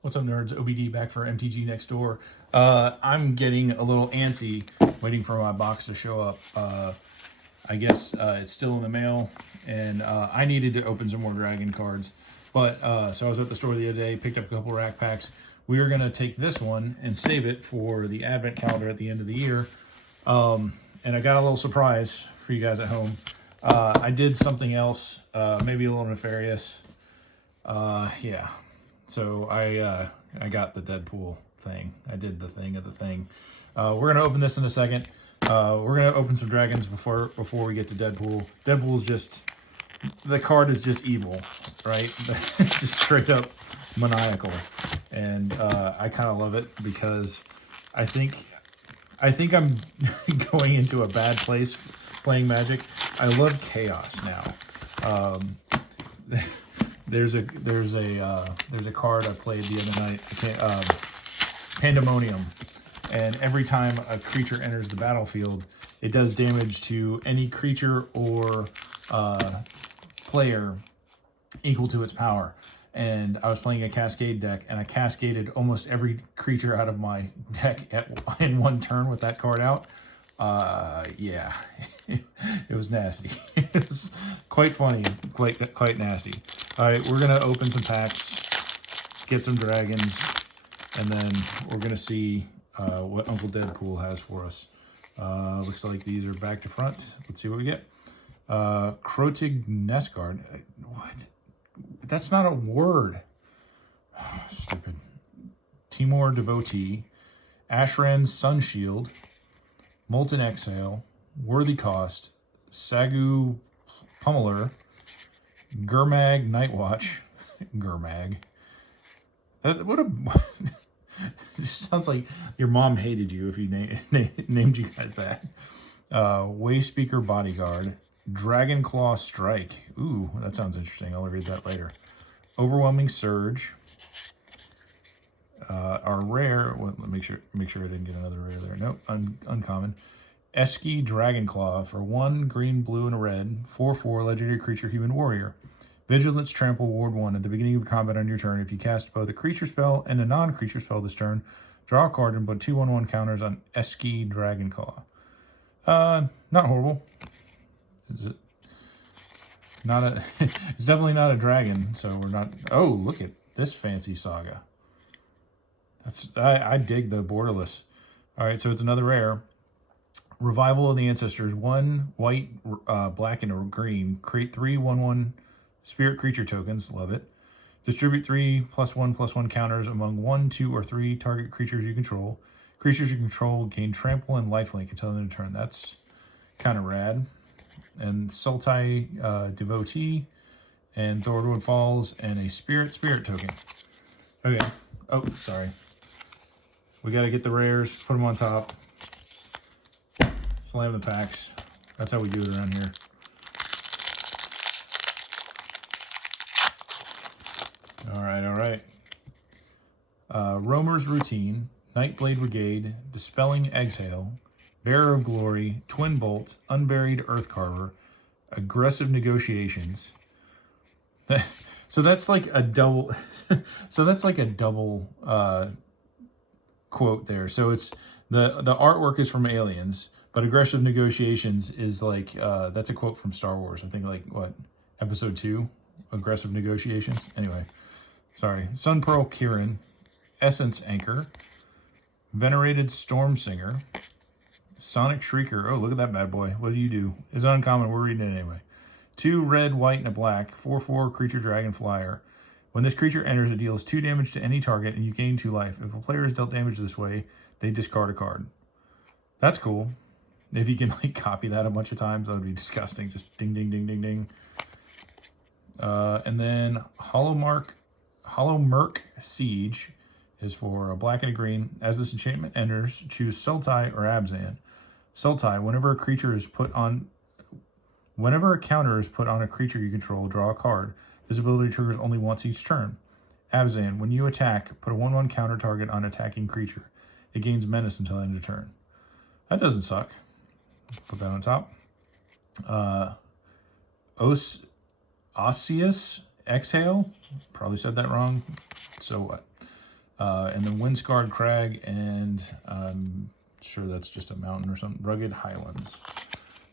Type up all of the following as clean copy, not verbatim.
What's up, nerds? OBD back for MTG Next Door. I'm getting a little antsy waiting for my box to show up. I guess it's still in the mail, and I needed to open some more Dragon cards. But so I was at the store the other day, picked up a couple rack packs. We were going to take this one and save it for the Advent calendar at the end of the year. And I got a little surprise for you guys at home. I did something else, maybe a little nefarious. Yeah. So I got the Deadpool thing. I did the thing of the thing. We're gonna open this in a second. We're gonna open some dragons before we get to Deadpool. Deadpool's just, the card is just evil, right? It's just straight up maniacal, and I kind of love it because I think I'm going into a bad place playing Magic. I love chaos now. There's a card I played the other night, Pandemonium, and every time a creature enters the battlefield, it does damage to any creature or player equal to its power. And I was playing a Cascade deck, and I cascaded almost every creature out of my deck in one turn with that card out. Yeah, it was nasty. It was quite funny, quite nasty. All right, we're gonna open some packs, get some dragons, and then we're gonna see what Uncle Deadpool has for us. Looks like these are back to front. Let's see what we get. Krotig Nesgard. What? That's not a word. Stupid. Timor Devotee. Ashran's Sunshield. Molten Exhale. Worthy Cost. Sagu Pummeler. Gurmag Nightwatch. Gurmag. What a... It sounds like your mom hated you if you named you guys that. Wayspeaker Bodyguard. Dragon Claw Strike. Ooh, that sounds interesting. I'll read that later. Overwhelming Surge. Our rare... Well, let me make sure I didn't get another rare there. Nope, uncommon. Esky Dragonclaw for 1 green, blue, and a red. 4/4 legendary creature, human warrior. Vigilance Trample Ward 1. At the beginning of combat on your turn, if you cast both a creature spell and a non-creature spell this turn, draw a card and put 2/1/1 counters on Esky Dragonclaw. Not horrible. Is it? Not a... It's definitely not a dragon, so we're not... Oh, look at this fancy saga. I dig the borderless. All right, so it's another rare. Revival of the Ancestors. 1 white, black, and a green. Create 3/1/1 spirit creature tokens. Love it. Distribute 3+1/+1 counters among 1, 2, or 3 target creatures you control. Creatures you control gain trample and lifelink until the end of turn. That's kind of rad. And Sultai Devotee, and Thorwood Falls, and a Spirit token. Okay. Oh, sorry. We got to get the rares, put them on top. Slam the packs. That's how we do it around here. All right. Roamer's Routine, Nightblade Brigade, Dispelling Exhale, Bearer of Glory, Twin Bolt, Unburied Earthcarver, Aggressive Negotiations. So that's like a double. So that's like a double quote there. So it's the artwork is from Aliens, but Aggressive Negotiations is like that's a quote from Star Wars. I think like what, Episode 2, Aggressive Negotiations. Anyway, sorry. Sun Pearl Kirin, Essence Anchor, Venerated Storm Singer. Sonic Shrieker. Oh, look at that bad boy. What do you do? It's uncommon. We're reading it anyway. 2 red, white, and a black. 4/4 creature dragon flyer. When this creature enters, it deals 2 damage to any target, and you gain 2 life. If a player is dealt damage this way, they discard a card. That's cool. If you can like copy that a bunch of times, that would be disgusting. Just ding, ding, ding, ding, ding. And then Hollow Merc Siege is for a black and a green. As this enchantment enters, choose Sultai or Abzan. Sultai, whenever a counter is put on a creature you control, draw a card. This ability triggers only once each turn. Abzan, when you attack, put a 1/1 counter target on attacking creature. It gains menace until end of turn. That doesn't suck. Put that on top. Osseous Exhale. Probably said that wrong. So what? And then Windscarred Crag, and I'm sure that's just a mountain or something. Rugged Highlands.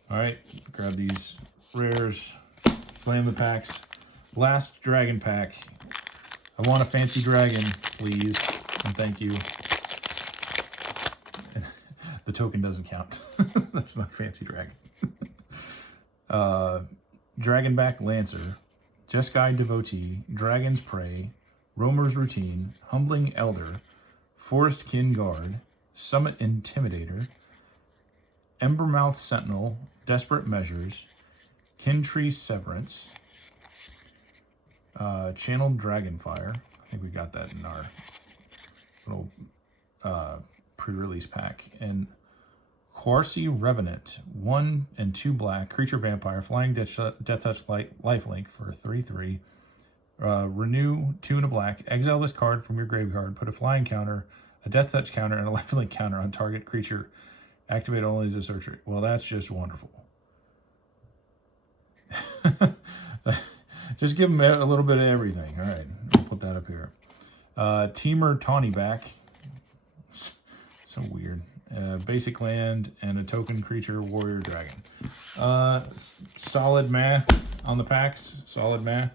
All right, grab these rares, slam the packs. Last dragon pack. I want a fancy dragon, please, and thank you. The token doesn't count. That's not fancy dragon. Dragonback Lancer, Jeskai Devotee, Dragon's Prey, Roamer's Routine, Humbling Elder, Forestkin Guard, Summit Intimidator, Embermouth Sentinel, Desperate Measures, Kintree Severance, Channeled Dragonfire. I think we got that in our little pre-release pack. And Quarcy Revenant, 1 and 2 black, creature vampire, flying death touch lifelink for 3/3. Renew 2 and a black, exile this card from your graveyard, put a flying counter, a death touch counter, and a lifelink counter on target creature. Activate only as a searcher. Well, that's just wonderful. Just give them a little bit of everything. All right, I'll put that up here. Teamer Tawny back. So weird. Basic land and a token creature warrior dragon. Solid math on the packs. Solid math.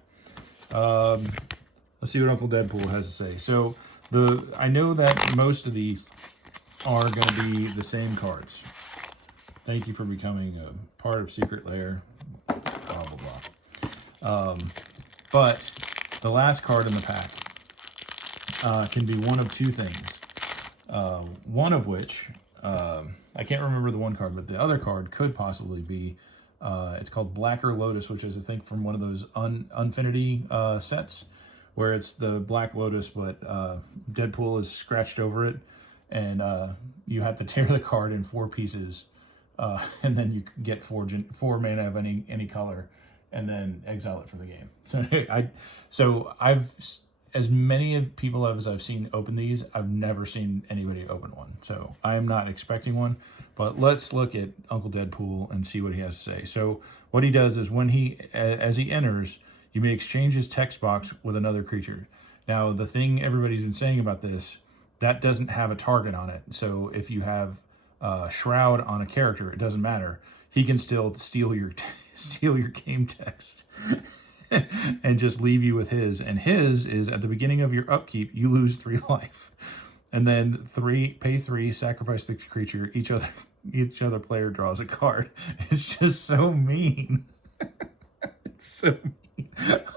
Let's see what Uncle Deadpool has to say. So I know that most of these are going to be the same cards. Thank you for becoming a part of Secret Lair. Blah blah blah. But the last card in the pack can be one of two things. One of which, I can't remember the one card, but the other card could possibly be, it's called Blacker Lotus, which is, I think, from one of those Unfinity sets, where it's the Black Lotus, but Deadpool is scratched over it, and you have to tear the card in 4 pieces, and then you can get 4 mana of any color, and then exile it for the game. So I've as many people as I've seen open these, I've never seen anybody open one. So I am not expecting one, but let's look at Uncle Deadpool and see what he has to say. So what he does is as he enters, you may exchange his text box with another creature. Now, the thing everybody's been saying about this, that doesn't have a target on it. So if you have Shroud on a character, it doesn't matter. He can still steal your game text. And just leave you with his. And his is at the beginning of your upkeep, you lose 3 life. And then pay 3, sacrifice the creature, each other player draws a card. It's just so mean. It's so mean.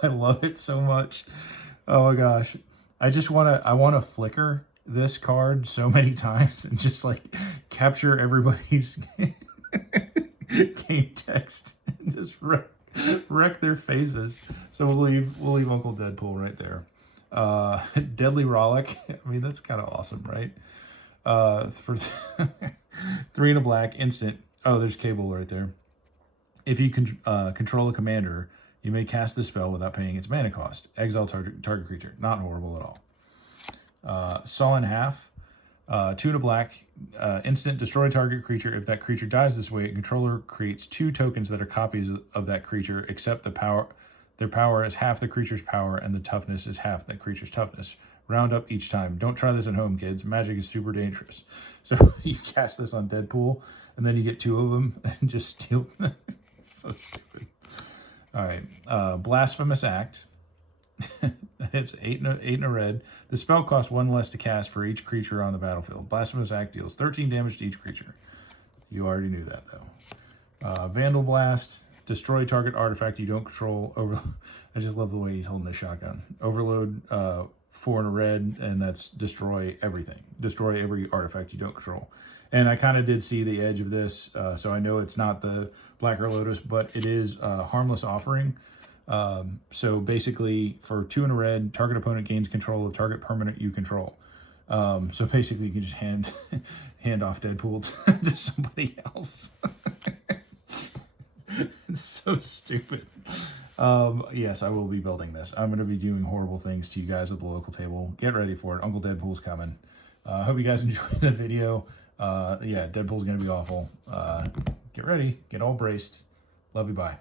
I love it so much. Oh my gosh. I want to flicker this card so many times and just like capture everybody's game text and just wreck their faces. So we'll leave Uncle Deadpool right there. Deadly Rollick. I mean, that's kind of awesome, right? For 3 and a black, instant. Oh, there's Cable right there. If you control a commander, you may cast the spell without paying its mana cost. Exile target creature. Not horrible at all. Saw in Half. 2 and a black, instant, destroy target creature. If that creature dies this way, a controller creates 2 tokens that are copies of that creature, except their power is half the creature's power, and the toughness is half that creature's toughness. Round up each time. Don't try this at home, kids. Magic is super dangerous. So you cast this on Deadpool, and then you get 2 of them and just steal. It's so stupid. All right. Blasphemous Act. It's 8 and a red. The spell costs 1 less to cast for each creature on the battlefield. Blasphemous Act deals 13 damage to each creature. You already knew that, though. Vandal Blast. Destroy target artifact you don't control. I just love the way he's holding the shotgun. Overload 4 and a red, and that's destroy everything. Destroy every artifact you don't control. And I kind of did see the edge of this, so I know it's not the Blacker Lotus, but it is Harmless Offering. So basically, for 2 and a red, target opponent gains control of target permanent you control. So basically, you can just hand off Deadpool to somebody else. It's so stupid. Yes, I will be building this. I'm going to be doing horrible things to you guys at the local table. Get ready for it. Uncle Deadpool's coming. I hope you guys enjoyed the video. Yeah, Deadpool's going to be awful. Get ready. Get all braced. Love you. Bye.